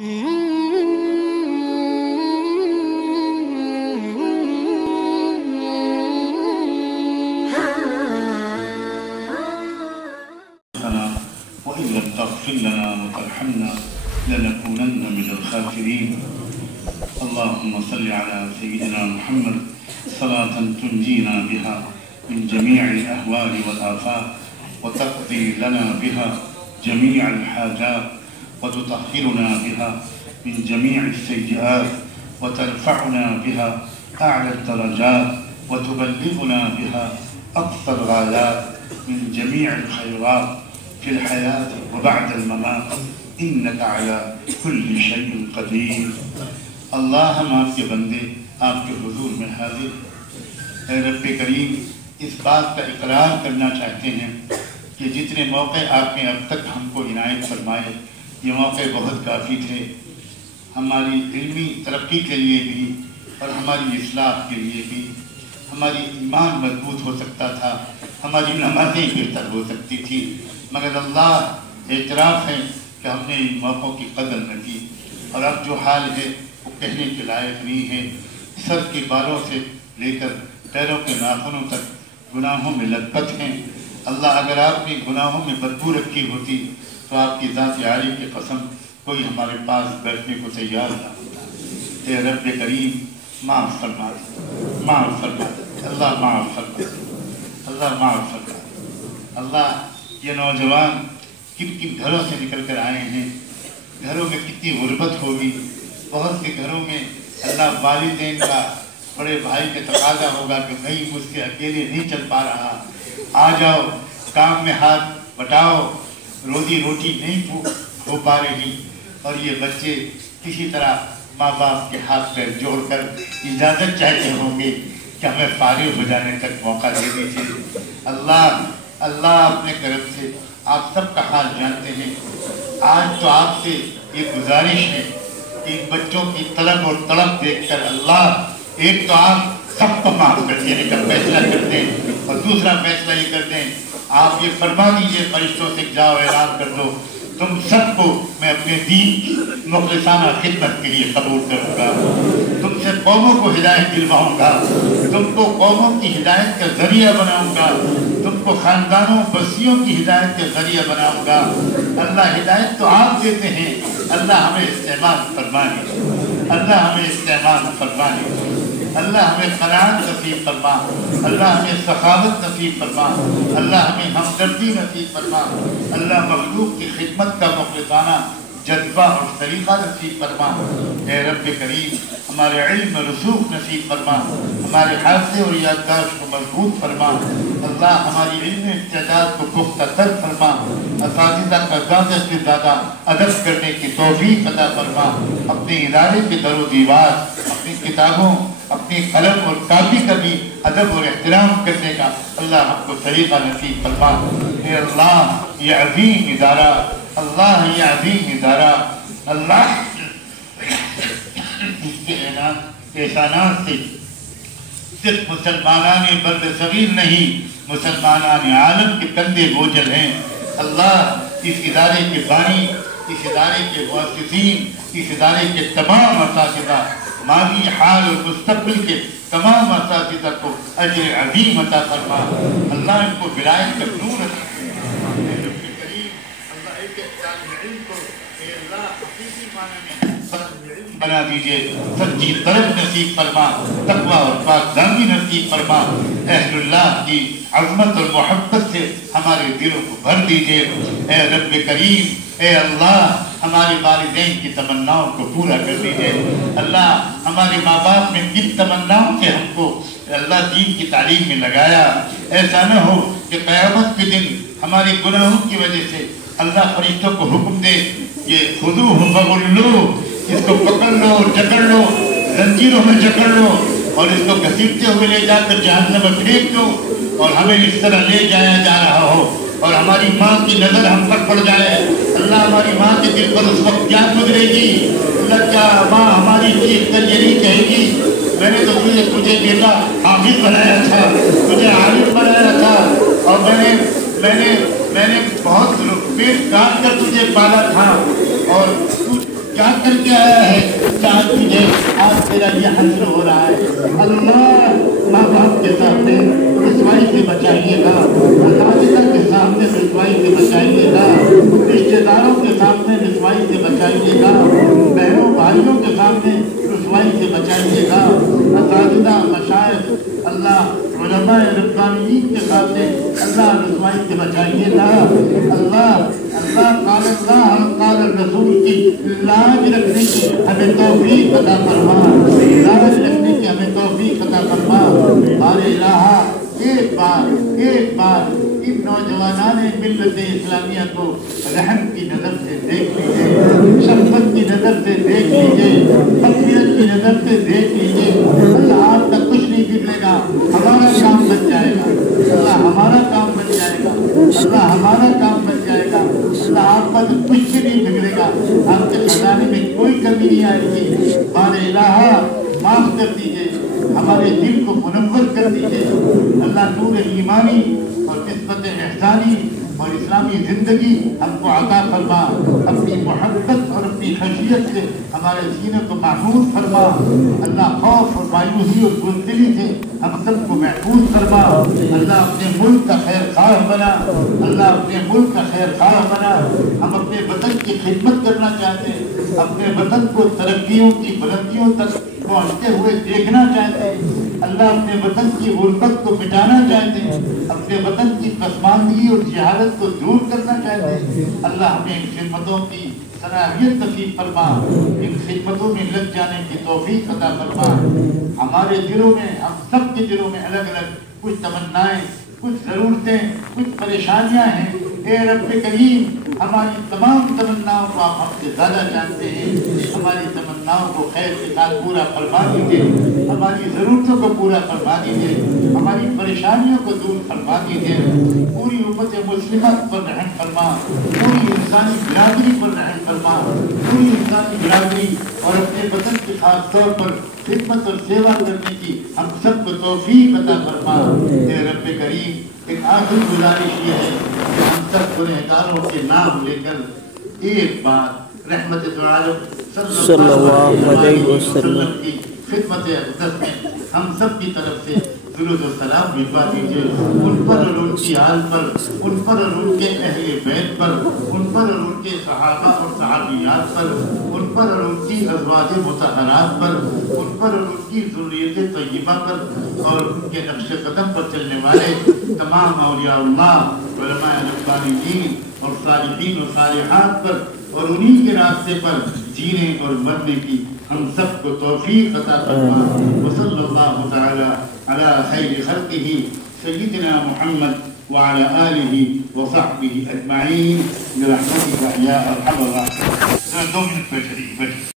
وإن لم تغفر لنا وترحمنا لنكونن من الخاسرين. اللهم صل على سيدنا محمد صلاة تنجينا بها من جميع الأهوال والآفات وتقضي لنا بها جميع الحاجات وتطهرنا بها من جميع السيئات وترفعنا بها أعلى الدرجات وتبلغنا بها أقصى الغايات من جميع الخيرات في الحياة وبعد الممات إنك على كل شيء قدير. اللہ ہم آپ کے بندے آپ کے حضور میں حاضر اے رب کریم اس بات کا اقرار کرنا چاہتے ہیں کہ جتنے موقع آپ نے اب تک ہم کو عنایت فرمائے یہ موقع بہت کافی تھے، ہماری علمی ترقی کے لیے بھی اور ہماری اصلاح کے لیے بھی. ہماری ایمان مضبوط ہو سکتا تھا، ہماری نمازیں بہتر ہو سکتی تھی، مگر اللہ اعتراف ہے کہ ہم نے ان موقعوں کی قدر نہ کی. اور اب جو حال ہے وہ کہنے کے لائق نہیں ہے. سر کے بالوں سے لے کر پیروں کے ناخنوں تک گناہوں میں لت پت ہیں. اللہ اگر آپ نے گناہوں میں بدبو رکھی ہوتی تو آپ کی ذات عالی کی قسم کوئی ہمارے پاس بیٹھنے کو تیار نہ ہوتا. اے رب کریم معاف فرما دے، معاف فرما دے، اللہ معاف فرما دے، اللہ معاف فرما دے. اللہ یہ نوجوان کن کن گھروں سے نکل کر آئے ہیں، گھروں میں کتنی غربت ہوگی. بہت سے گھروں میں اللہ والدین کا بڑے بھائی کا تقاضا ہوگا کہ بھائی مجھ سے اکیلے نہیں چل پا رہا، آ جاؤ کام میں ہاتھ بٹاؤ، روزی روٹی نہیں ہو پا رہی. اور یہ بچے کسی طرح ماں باپ کے ہاتھ پیر جوڑ کر اجازت چاہتے ہوں گے کہ ہمیں فارغ ہو جانے تک موقع دے دیجیے. اللہ اپنے کرم سے آپ سب کا حال جانتے ہیں. آج تو آپ سے یہ گزارش ہے کہ بچوں کی طلب اور تڑپ دیکھ کر اللہ ایک تو آپ سب کو معاف کر دینے کا فیصلہ کر دیں، اور دوسرا فیصلہ یہ کر دیں آپ یہ فرما دیجیے فرشتوں سے جاؤ اعلان کر دو تم سب کو میں اپنے دین کی مخلصانہ خدمت کے لیے قبول کروں گا. تم سے قوموں کو ہدایت دلواؤں گا، تم کو قوموں کی ہدایت کا ذریعہ بناؤں گا، تم کو خاندانوں بستیوں کی ہدایت کا ذریعہ بناؤں گا. اللہ ہدایت تو آپ دیتے ہیں، اللہ ہمیں استعمال فرمائے، اللہ ہمیں استعمال فرمائے، اللہ ہمیں قناعت نصیب فرما، اللہ ہمیں سخاوت نصیب فرما، اللہ ہمیں ہمدردی نصیب فرما، اللہ مخلوق کی خدمت کا مخلصانہ جذبہ اور طریقہ نصیب فرما. اے رب کریم ہمارے علم رسوخ نصیب فرما، ہمارے حافظے اور یادداشت کو مضبوط فرما. اللہ ہماری علم استعداد کو پختہ تر فرما، اساتذہ کا زیادہ سے زیادہ ادب کرنے کی توفیق عطا فرما. اپنے ادارے کے در و دیوار، اپنی کتابوں، اپنی قلم اور کاپی کا بھی ادب اور احترام کرنے کا اللہ ہم کو طریقہ نصیب فرما. اے اللہ یہ عظیم ادارہ، اللہ یہ عظیم ادارہ، اللہ اس کے احسانات سے صرف مسلمانان برد صغیر نہیں، مسلمانان عالم کے کندھے بوجھل ہیں. اللہ اس ادارے کے بانی، اس ادارے کے مؤسسین، اس ادارے کے تمام اساتذہ، ماضی حال اور مستقبل کے تمام اساتذہ کو اجر عظیم عطا فرما. اللہ ان کو ولایت کا نور عطا فرما. بنا دیجئے، سچی طلب نصیب فرما، تقویٰ اور پاک دامنی نصیب فرما. اہل اللہ کی عظمت اور محبت سے ہمارے دلوں کو بھر دیجئے. اے رب کریم، اے اللہ ہمارے والدین کی تمناؤں کو پورا کر دیجئے. اللہ ہمارے ماں باپ نے کن تمناؤں سے ہم کو اللہ دین کی تعلیم میں لگایا، ایسا نہ ہو کہ قیامت کے دن ہمارے گناہوں کی وجہ سے اللہ فرشتوں کو حکم دے کہ خذوہ فغلوہ، اس کو پکڑ لو، جکڑ لو، زنجیروں میں جکڑ لو اور اس کو گھسیٹتے ہوئے لے جا کر جہنم میں پھینک دو، اور ہمیں اس طرح لے جایا جا رہا ہو اور ہماری ماں کی نظر ہم پر پڑ جائے. اللہ ہماری ماں کے دل پر اس وقت کیا گزرے گی؟ اللہ کیا ماں ہماری چیخ کر یہ نہیں کہے گی میں نے تو تجھے بیٹا حافظ بنایا تھا، تجھے عالم بنایا تھا، اور میں نے بہت پیٹ کاٹ کر تجھے پالا تھا، اور کیا کر کے آیا ہے کہ آج تجھے آج تیرا یہ حشر ہو رہا ہے. اللہ ماں باپ کے سامنے رسوائی سے بچائیے گا, اساتذہ کے سامنے رسوائی سے بچائیے گا, رشتے داروں کے سامنے رسوائی سے بچائیے گا, بہنوں بھائیوں کے سامنے رسوائی سے بچائیے گا, اساتذہ مشائخ اللہ علماء ربانیین کے سامنے اللہ رسوائی سے بچائیے گا. اللہ قال اللہ قال الرسول کی لاج رکھنے کی ہمیں توفیق عطا فرما, لاج رکھنے کی ہمیں توفیق عطا فرما. ہمارے الہ ایک بار ان نوجوانان ملت اسلامیہ کو رحم کی نظر سے دیکھ لیجیے, شفقت کی نظر سے دیکھ لیجیے, مغفرت کی نظر سے دیکھ لیجیے. اللہ آپ کا کچھ نہیں بگڑے گا, ہمارا کام بن جائے گا. اللہ ہمارا کام بن جائے گا. اللہ ہمارا کام بن جائے گا. اللہ آپ کا کچھ بھی نہیں بگڑے گا. آپ کے خزانے میں کوئی کمی نہیں آئے گی. ہمارے الہ معاف کر دیجیے, ہمارے دل کو منور کر دیجیے. اللہ نور ایمانی اور نسبت احسانی اور اسلامی زندگی ہم کو عطا فرما. اپنی محبت اور اپنی خشیت سے ہمارے سینوں کو محفوظ فرما. اللہ خوف اور مایوسی اور بزدلی سے ہم سب کو محفوظ فرما. اللہ اپنے ملک کا خیر خواہ بنا. اللہ اپنے ملک کا خیر خواہ بنا. ہم اپنے وطن کی خدمت کرنا چاہتے ہیں, اپنے وطن کو ترقیوں کی بلندیوں تک پہنچتے ہوئے دیکھنا چاہتے ہیں. اللہ اپنے وطن کی غربت کو مٹانا چاہتے ہیں, اپنے وطن کی پسماندگی اور جہالت کو دور کرنا چاہتے ہیں. اللہ ہمیں ان خدمتوں کی صلاحیت نصیب فرما, ان خدمتوں میں لگ جانے کی توفیق عطا فرما. ہمارے دلوں میں, ہم سب کے دلوں میں الگ الگ کچھ تمنائیں, کچھ ضرورتیں, کچھ پریشانیاں ہیں. اے رب کریم, ہماری تمام تمناؤں کو آپ ہم سے زیادہ جانتے ہیں. ہماری تمناؤں کو خیر کے ساتھ پورا فرما دیجیے, ہماری ضرورتوں کو پورا فرما دیجیے, ہماری پریشانیوں کو دور فرما دیجیے. پوری امت مسلمہ پر رحم فرما, پوری انسانی برادری پر رحم فرما. پوری انسانی برادری اور اپنے وطن کے خاص طور پر خدمت اور سیوا کرنے کی ہم سب کو توفیق عطا فرما. اے رب کریم, ایک آخری گزارش یہ ہے کہ ہم سب گنہگاروں کے نام لے کر ایک بار رحمت عالم صلی اللہ علیہ وسلم کی خدمت اقدس میں ہم سب کی طرف سے درود و سلام بھجوا دیجیے. ان پر اور ان کی آل پر, ان پر اور ان کے اہل بیت پر, ان پر اور ان کے صحابہ اور صحابیات پر, ان پر اور ان کی ازواج مطہرات پر, ان پر اور ان کی ذریت طیبہ پر اور ان کے نقش قدم پر چلنے والے تمام اولیاء اللہ, علماء ربانیین اور صالحین و صالحات پر اور انہی کے راستے پر جینے اور مرنے کی ہم سب کو توفیق عطا فرما. وصلی اللہ تعالی علی خیر خلقہ سیدنا محمد وعلى آلہ وصحبہ اجمعین برحمتک یا ارحم الراحمین. 2 منٹ بیٹھے.